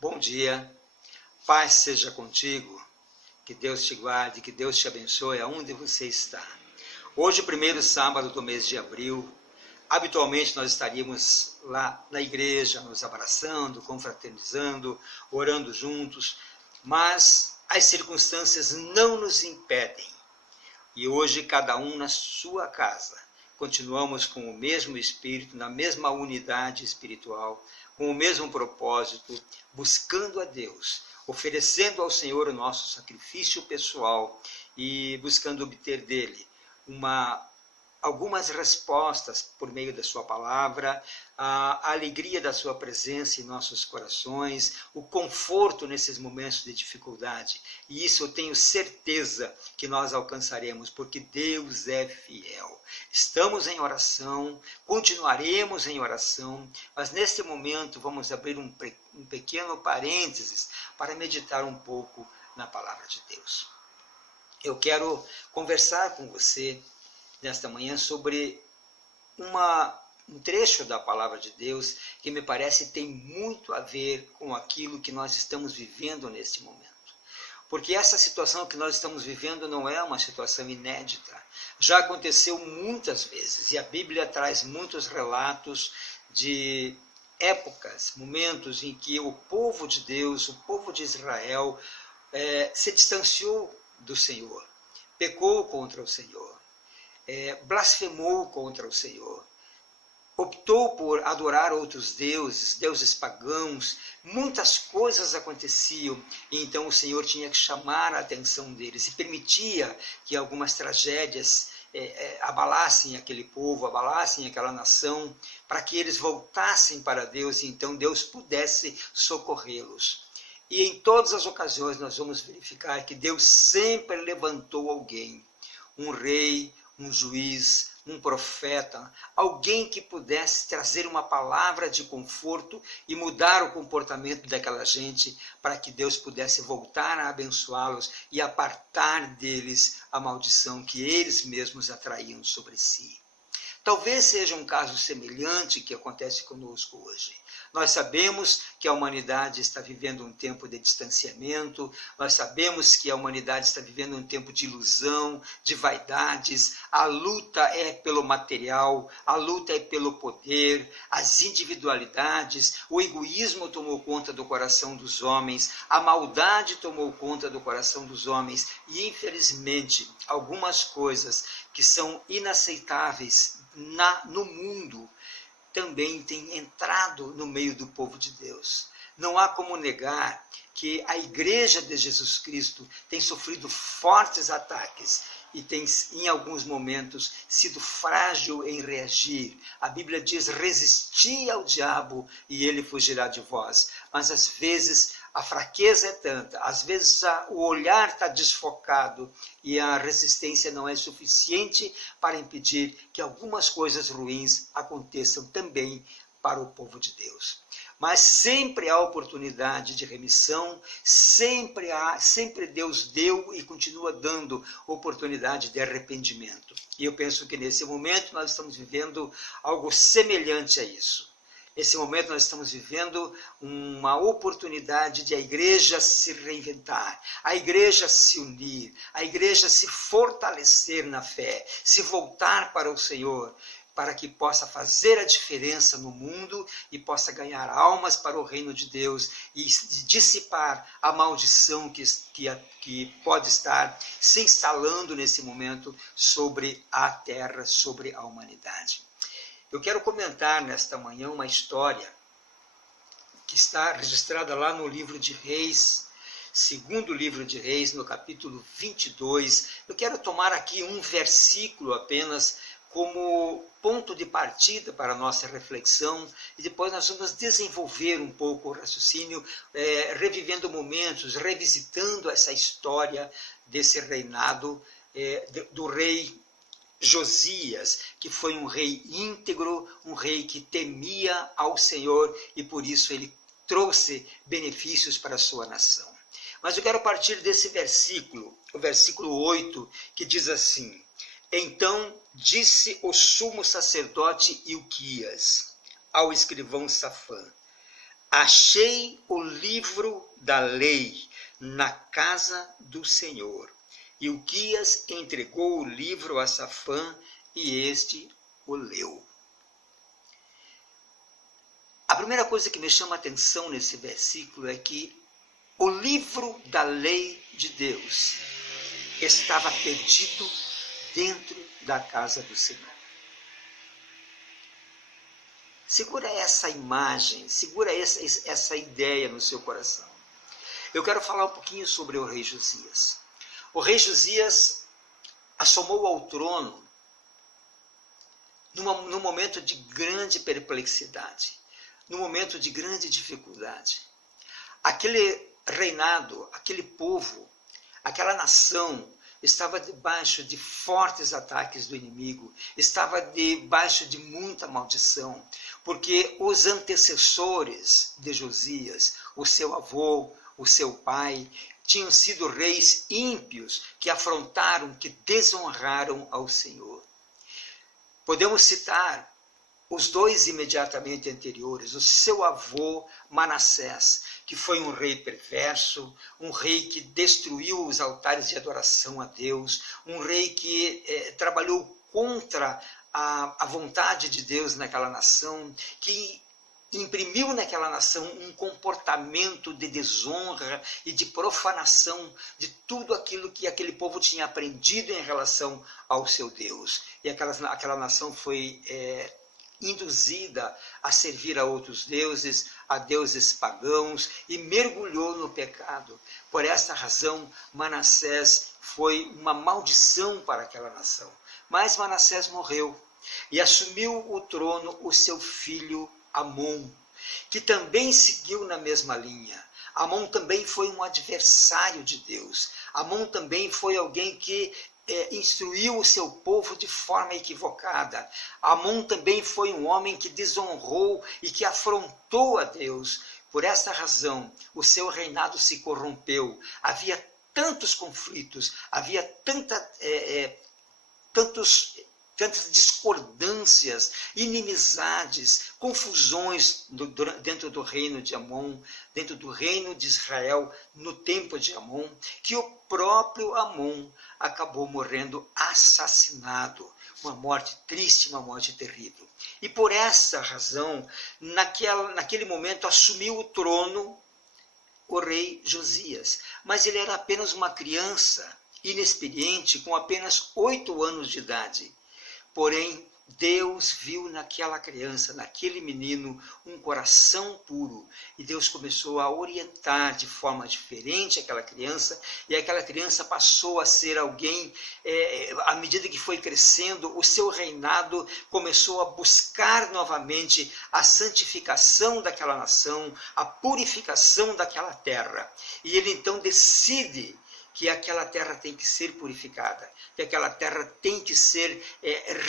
Bom dia, paz seja contigo, que Deus te guarde, que Deus te abençoe aonde você está. Hoje, o primeiro sábado do mês de abril, habitualmente nós estaríamos lá na igreja, nos abraçando, confraternizando, orando juntos, mas as circunstâncias não nos impedem. E hoje, cada um na sua casa, continuamos com o mesmo espírito, na mesma unidade espiritual, com o mesmo propósito, buscando a Deus, oferecendo ao Senhor o nosso sacrifício pessoal e buscando obter dele algumas respostas por meio da sua palavra, a alegria da sua presença em nossos corações, o conforto nesses momentos de dificuldade. E isso eu tenho certeza que nós alcançaremos, porque Deus é fiel. Estamos em oração, continuaremos em oração, mas neste momento vamos abrir um pequeno parênteses para meditar um pouco na palavra de Deus. Eu quero conversar com você nesta manhã sobre um trecho da palavra de Deus que me parece tem muito a ver com aquilo que nós estamos vivendo neste momento. Porque essa situação que nós estamos vivendo não é uma situação inédita. Já aconteceu muitas vezes e a Bíblia traz muitos relatos de épocas, momentos em que o povo de Deus, o povo de Israel, se distanciou do Senhor, pecou contra o Senhor. Blasfemou contra o Senhor, optou por adorar outros deuses pagãos, muitas coisas aconteciam, e então o Senhor tinha que chamar a atenção deles, e permitia que algumas tragédias abalassem aquele povo, abalassem aquela nação, para que eles voltassem para Deus, e então Deus pudesse socorrê-los. E em todas as ocasiões nós vamos verificar que Deus sempre levantou alguém, um rei, um juiz, um profeta, alguém que pudesse trazer uma palavra de conforto e mudar o comportamento daquela gente para que Deus pudesse voltar a abençoá-los e apartar deles a maldição que eles mesmos atraíam sobre si. Talvez seja um caso semelhante que acontece conosco hoje. Nós sabemos que a humanidade está vivendo um tempo de distanciamento, nós sabemos que a humanidade está vivendo um tempo de ilusão, de vaidades, a luta é pelo material, a luta é pelo poder, as individualidades, o egoísmo tomou conta do coração dos homens, a maldade tomou conta do coração dos homens e, infelizmente, algumas coisas que são inaceitáveis no mundo também tem entrado no meio do povo de Deus. Não há como negar que a Igreja de Jesus Cristo tem sofrido fortes ataques e tem, em alguns momentos, sido frágil em reagir. A Bíblia diz, resisti ao diabo e ele fugirá de vós. Mas às vezes a fraqueza é tanta, às vezes o olhar está desfocado e a resistência não é suficiente para impedir que algumas coisas ruins aconteçam também para o povo de Deus. Mas sempre há oportunidade de remissão, sempre Deus deu e continua dando oportunidade de arrependimento. E eu penso que nesse momento nós estamos vivendo algo semelhante a isso. Nesse momento nós estamos vivendo uma oportunidade de a igreja se reinventar, a igreja se unir, a igreja se fortalecer na fé, se voltar para o Senhor, para que possa fazer a diferença no mundo e possa ganhar almas para o reino de Deus e dissipar a maldição que pode estar se instalando nesse momento sobre a terra, sobre a humanidade. Eu quero comentar nesta manhã uma história que está registrada lá no livro de Reis, segundo livro de Reis, no capítulo 22. Eu quero tomar aqui um versículo apenas como ponto de partida para a nossa reflexão e depois nós vamos desenvolver um pouco o raciocínio, revivendo momentos, revisitando essa história desse reinado do rei Josias, que foi um rei íntegro, um rei que temia ao Senhor e por isso ele trouxe benefícios para a sua nação. Mas eu quero partir desse versículo, o versículo 8, que diz assim: Então disse o sumo sacerdote Ilquias ao escrivão Safã: achei o livro da lei na casa do Senhor. E o guias entregou o livro a Safã e este o leu. A primeira coisa que me chama a atenção nesse versículo é que o livro da lei de Deus estava perdido dentro da casa do Senhor. Segura essa imagem, segura essa ideia no seu coração. Eu quero falar um pouquinho sobre o rei Josias. O rei Josias assomou ao trono num momento de grande perplexidade, num momento de grande dificuldade. Aquele reinado, aquele povo, aquela nação estava debaixo de fortes ataques do inimigo, estava debaixo de muita maldição, porque os antecessores de Josias, o seu avô, o seu pai, tinham sido reis ímpios que afrontaram, que desonraram ao Senhor. Podemos citar os dois imediatamente anteriores, o seu avô Manassés, que foi um rei perverso, um rei que destruiu os altares de adoração a Deus, um rei que trabalhou contra a vontade de Deus naquela nação, que imprimiu naquela nação um comportamento de desonra e de profanação de tudo aquilo que aquele povo tinha aprendido em relação ao seu Deus. E aquela nação foi induzida a servir a outros deuses, a deuses pagãos, e mergulhou no pecado. Por essa razão, Manassés foi uma maldição para aquela nação. Mas Manassés morreu e assumiu o trono o seu filho Amon, que também seguiu na mesma linha. Amon também foi um adversário de Deus. Amon também foi alguém que instruiu o seu povo de forma equivocada. Amon também foi um homem que desonrou e que afrontou a Deus. Por essa razão, o seu reinado se corrompeu. Havia tantos conflitos, havia tantas discordâncias, inimizades, confusões dentro do reino de Amon, dentro do reino de Israel, no tempo de Amon, que o próprio Amon acabou morrendo assassinado. Uma morte triste, uma morte terrível. E por essa razão, naquele momento, assumiu o trono o rei Josias. Mas ele era apenas uma criança inexperiente, com apenas 8 anos de idade. Porém, Deus viu naquela criança, naquele menino, um coração puro. E Deus começou a orientar de forma diferente aquela criança. E aquela criança passou a ser alguém, à medida que foi crescendo, o seu reinado começou a buscar novamente a santificação daquela nação, a purificação daquela terra. E ele então decide que aquela terra tem que ser purificada, que aquela terra tem que ser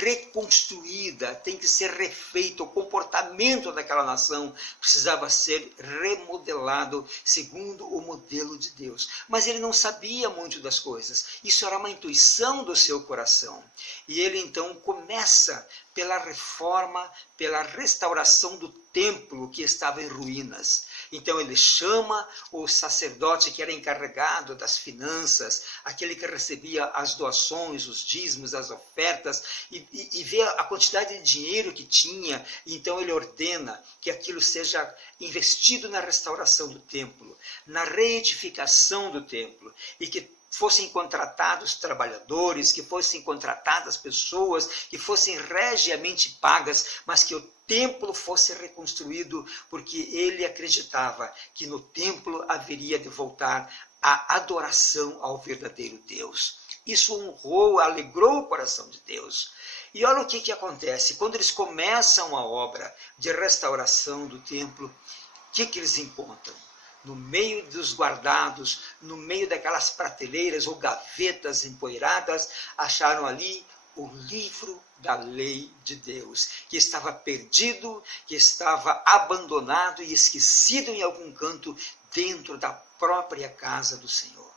reconstruída, tem que ser refeita. O comportamento daquela nação precisava ser remodelado segundo o modelo de Deus. Mas ele não sabia muito das coisas. Isso era uma intuição do seu coração. E ele então começa pela reforma, pela restauração do templo que estava em ruínas. Então ele chama o sacerdote que era encarregado das finanças, aquele que recebia as doações, os dízimos, as ofertas, e vê a quantidade de dinheiro que tinha. Então ele ordena que aquilo seja investido na restauração do templo, na reedificação do templo, e que fossem contratados trabalhadores, que fossem contratadas pessoas, que fossem regiamente pagas, mas que o templo fosse reconstruído, porque ele acreditava que no templo haveria de voltar a adoração ao verdadeiro Deus. Isso honrou, alegrou o coração de Deus. E olha o que acontece. Quando eles começam a obra de restauração do templo, o que eles encontram? No meio dos guardados, no meio daquelas prateleiras ou gavetas empoeiradas, acharam ali o livro da lei de Deus, que estava perdido, que estava abandonado e esquecido em algum canto dentro da própria casa do Senhor.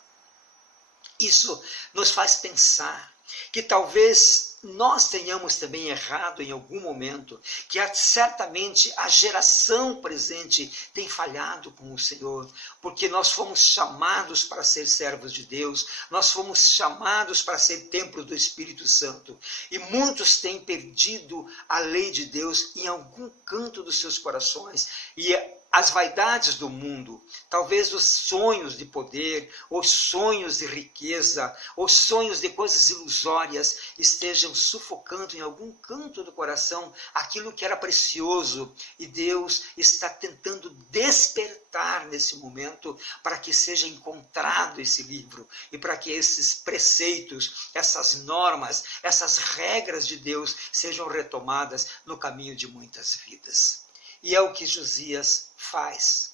Isso nos faz pensar que talvez nós tenhamos também errado em algum momento, que certamente a geração presente tem falhado com o Senhor, porque nós fomos chamados para ser servos de Deus, nós fomos chamados para ser templos do Espírito Santo, e muitos têm perdido a lei de Deus em algum canto dos seus corações, e as vaidades do mundo, talvez os sonhos de poder, os sonhos de riqueza, os sonhos de coisas ilusórias estejam sufocando em algum canto do coração aquilo que era precioso, e Deus está tentando despertar nesse momento para que seja encontrado esse livro e para que esses preceitos, essas normas, essas regras de Deus sejam retomadas no caminho de muitas vidas. E é o que Josias faz.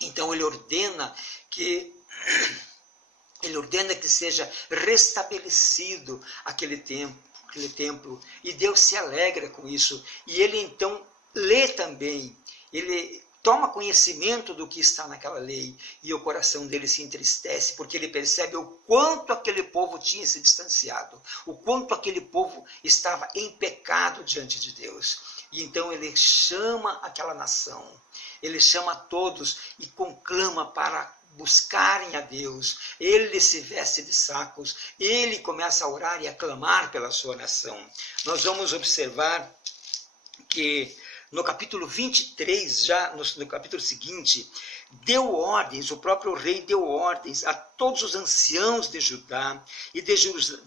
Então ele ordena que seja restabelecido aquele templo, e Deus se alegra com isso. E ele então lê também, ele toma conhecimento do que está naquela lei, e o coração dele se entristece, porque ele percebe o quanto aquele povo tinha se distanciado, o quanto aquele povo estava em pecado diante de Deus. E então ele chama aquela nação, ele chama todos e conclama para buscarem a Deus. Ele se veste de sacos, ele começa a orar e a clamar pela sua nação. Nós vamos observar que no capítulo 23, já no capítulo seguinte, deu ordens, o próprio rei deu ordens a todos os anciãos de Judá e de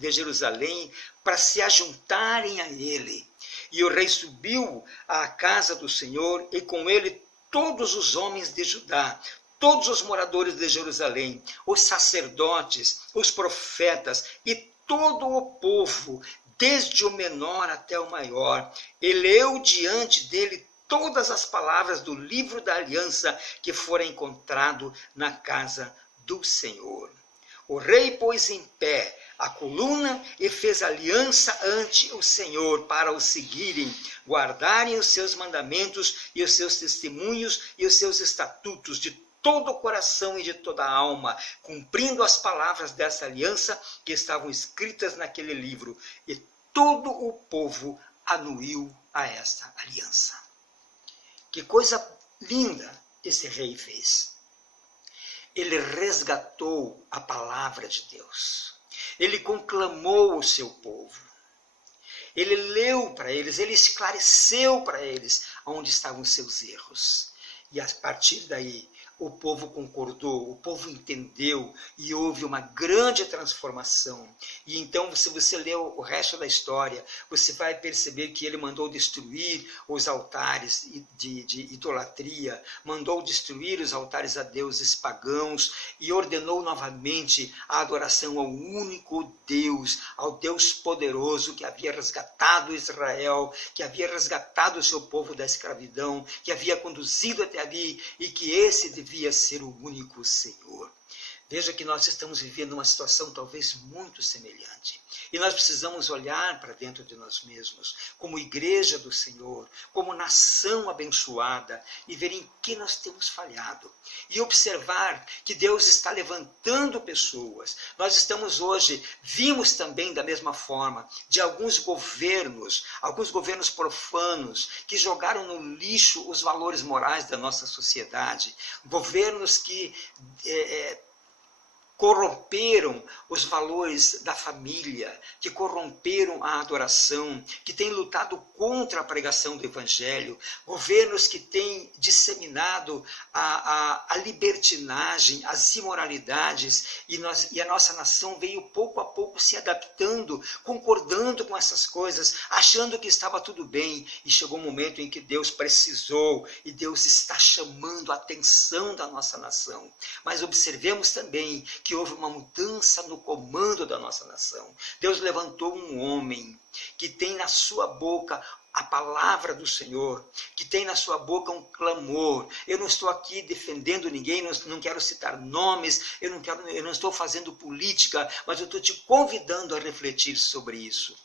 Jerusalém para se ajuntarem a ele. E o rei subiu à casa do Senhor, e com ele todos os homens de Judá, todos os moradores de Jerusalém, os sacerdotes, os profetas e todo o povo, desde o menor até o maior. E leu diante dele todas as palavras do livro da aliança que fora encontrado na casa do Senhor. O rei pôs em pé a coluna e fez aliança ante o Senhor para o seguirem, guardarem os seus mandamentos e os seus testemunhos e os seus estatutos de todo o coração e de toda a alma, cumprindo as palavras dessa aliança que estavam escritas naquele livro. E todo o povo anuiu a esta aliança. Que coisa linda esse rei fez! Ele resgatou a palavra de Deus. Ele conclamou o seu povo. Ele leu para eles, ele esclareceu para eles onde estavam os seus erros. E a partir daí, o povo concordou, o povo entendeu, e houve uma grande transformação. E então, se você ler o resto da história, você vai perceber que ele mandou destruir os altares de idolatria, mandou destruir os altares a deuses pagãos, e ordenou novamente a adoração ao único Deus, ao Deus poderoso que havia resgatado Israel, que havia resgatado o seu povo da escravidão, que havia conduzido até ali, e que esse devia ser o único Senhor. Veja que nós estamos vivendo uma situação talvez muito semelhante. E nós precisamos olhar para dentro de nós mesmos, como igreja do Senhor, como nação abençoada, e ver em que nós temos falhado. E observar que Deus está levantando pessoas. Nós estamos hoje, vimos também da mesma forma, de alguns governos profanos, que jogaram no lixo os valores morais da nossa sociedade. Governos que corromperam os valores da família, que corromperam a adoração, que têm lutado contra a pregação do Evangelho, governos que têm disseminado a libertinagem, as imoralidades, e a nossa nação veio pouco a pouco se adaptando, concordando com essas coisas, achando que estava tudo bem, e chegou um momento em que Deus precisou, e Deus está chamando a atenção da nossa nação. Mas observemos também que houve uma mudança no comando da nossa nação. Deus levantou um homem que tem na sua boca a palavra do Senhor, que tem na sua boca um clamor. Eu não estou aqui defendendo ninguém, não quero citar nomes, eu não estou fazendo política, mas eu estou te convidando a refletir sobre isso.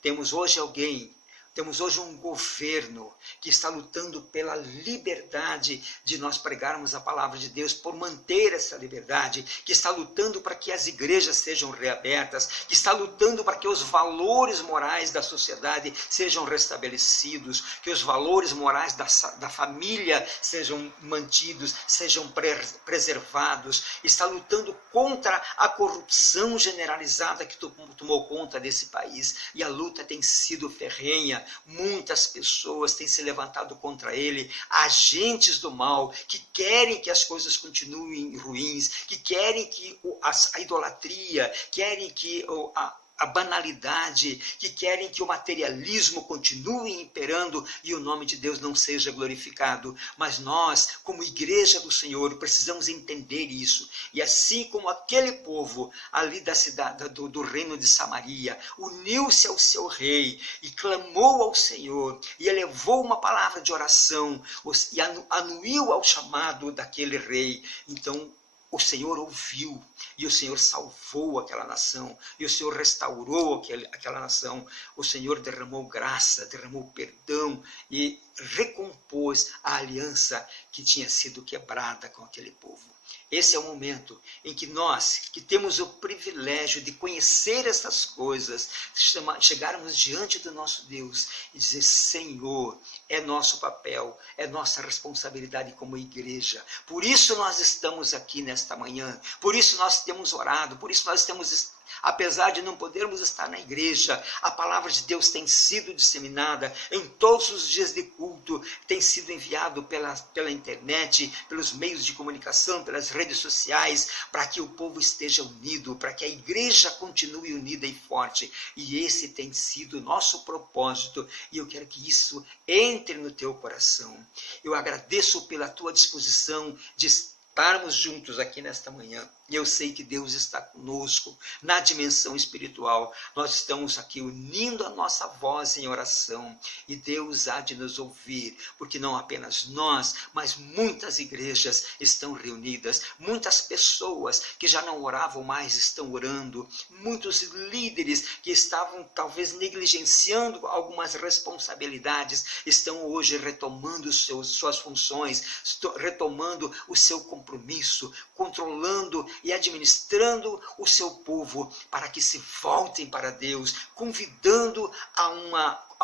Temos hoje alguém, Temos hoje um governo que está lutando pela liberdade de nós pregarmos a palavra de Deus, por manter essa liberdade, que está lutando para que as igrejas sejam reabertas, que está lutando para que os valores morais da sociedade sejam restabelecidos, que os valores morais da família sejam mantidos, sejam preservados, está lutando contra a corrupção generalizada que tomou conta desse país, e a luta tem sido ferrenha. Muitas pessoas têm se levantado contra ele, agentes do mal, que querem que as coisas continuem ruins, que querem que a idolatria, querem que a banalidade, que querem que o materialismo continue imperando e o nome de Deus não seja glorificado. Mas nós, como igreja do Senhor, precisamos entender isso. E assim como aquele povo ali da cidade, do reino de Samaria, uniu-se ao seu rei e clamou ao Senhor e elevou uma palavra de oração e anuiu ao chamado daquele rei, então o Senhor ouviu, e o Senhor salvou aquela nação, e o Senhor restaurou aquela nação. O Senhor derramou graça, derramou perdão e recompôs a aliança que tinha sido quebrada com aquele povo. Esse é o momento em que nós, que temos o privilégio de conhecer essas coisas, chegarmos diante do nosso Deus e dizer: Senhor, é nosso papel, é nossa responsabilidade como igreja. Por isso nós estamos aqui nesta manhã, por isso nós temos orado, por isso nós temos, apesar de não podermos estar na igreja, a palavra de Deus tem sido disseminada em todos os dias de culto, tem sido enviado pela internet, pelos meios de comunicação, pelas redes sociais, para que o povo esteja unido, para que a igreja continue unida e forte. E esse tem sido o nosso propósito, e eu quero que isso entre no teu coração. Eu agradeço pela tua disposição de estarmos juntos aqui nesta manhã. Eu sei que Deus está conosco na dimensão espiritual. Nós estamos aqui unindo a nossa voz em oração e Deus há de nos ouvir, porque não apenas nós, mas muitas igrejas estão reunidas, muitas pessoas que já não oravam mais estão orando, muitos líderes que estavam talvez negligenciando algumas responsabilidades estão hoje retomando suas funções, retomando o seu compromisso, controlando e administrando o seu povo para que se voltem para Deus, convidando a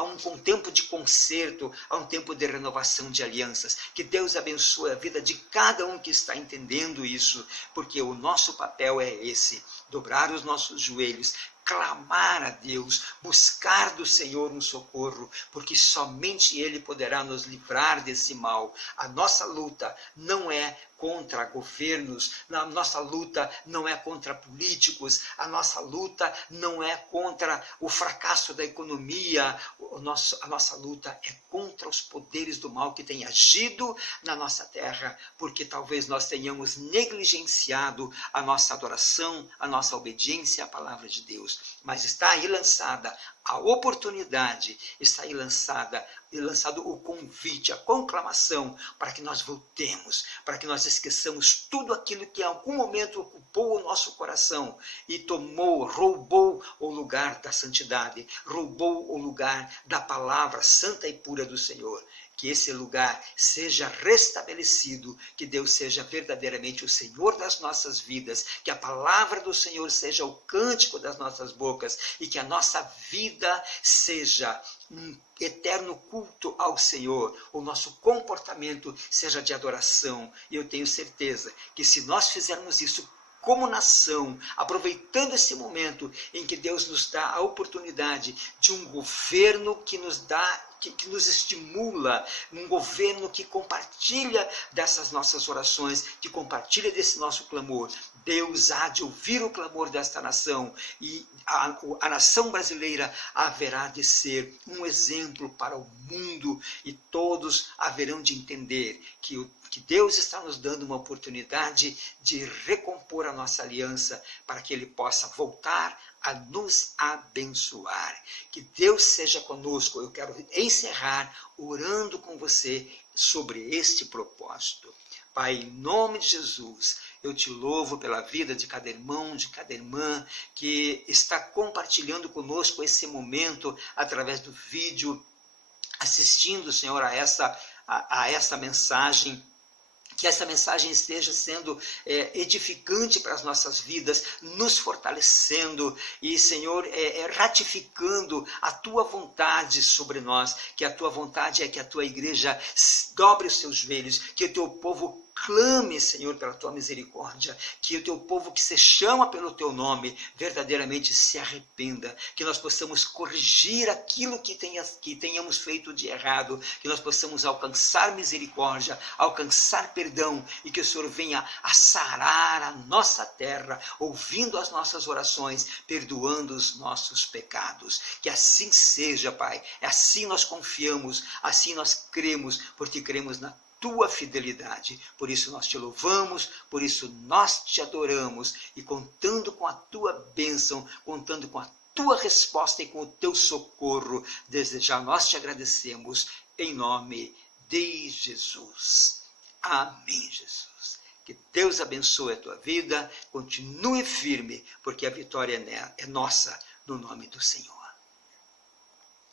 um tempo de conserto, a um tempo de renovação de alianças. Que Deus abençoe a vida de cada um que está entendendo isso, porque o nosso papel é esse: dobrar os nossos joelhos, clamar a Deus, buscar do Senhor um socorro, porque somente Ele poderá nos livrar desse mal. A nossa luta não é contra governos, a nossa luta não é contra políticos, a nossa luta não é contra o fracasso da economia, a nossa luta é contra os poderes do mal que têm agido na nossa terra, porque talvez nós tenhamos negligenciado a nossa adoração, a nossa obediência à palavra de Deus. Mas está aí lançada a oportunidade, está aí lançado o convite, a conclamação, para que nós voltemos, para que nós esqueçamos tudo aquilo que em algum momento ocupou o nosso coração e roubou o lugar da santidade, roubou o lugar da palavra santa e pura do Senhor. Que esse lugar seja restabelecido, que Deus seja verdadeiramente o Senhor das nossas vidas, que a palavra do Senhor seja o cântico das nossas bocas e que a nossa vida seja um eterno culto ao Senhor, o nosso comportamento seja de adoração. E eu tenho certeza que se nós fizermos isso como nação, aproveitando esse momento em que Deus nos dá a oportunidade de um governo que nos estimula, um governo que compartilha dessas nossas orações, que compartilha desse nosso clamor. Deus há de ouvir o clamor desta nação e a nação brasileira haverá de ser um exemplo para o mundo e todos haverão de entender que Deus está nos dando uma oportunidade de recompor a nossa aliança para que Ele possa voltar a nos abençoar. Que Deus seja conosco. Eu quero encerrar orando com você sobre este propósito. Pai, em nome de Jesus, eu te louvo pela vida de cada irmão, de cada irmã que está compartilhando conosco esse momento através do vídeo assistindo, Senhor, a essa mensagem. Que essa mensagem esteja sendo edificante para as nossas vidas, nos fortalecendo e, Senhor, ratificando a Tua vontade sobre nós, que a Tua vontade é que a Tua igreja dobre os seus joelhos, que o Teu povo clame, Senhor, pela Tua misericórdia, que o Teu povo que se chama pelo Teu nome verdadeiramente se arrependa, que nós possamos corrigir aquilo que tenhamos feito de errado, que nós possamos alcançar misericórdia, alcançar perdão e que o Senhor venha a sarar a nossa terra, ouvindo as nossas orações, perdoando os nossos pecados. Que assim seja, Pai. Assim nós confiamos, assim nós cremos, porque cremos na Tua fidelidade. Por isso nós Te louvamos, por isso nós Te adoramos e contando com a Tua bênção, contando com a Tua resposta e com o Teu socorro, desde já nós Te agradecemos em nome de Jesus. Amém, Jesus. Que Deus abençoe a tua vida, continue firme, porque a vitória é nossa, no nome do Senhor.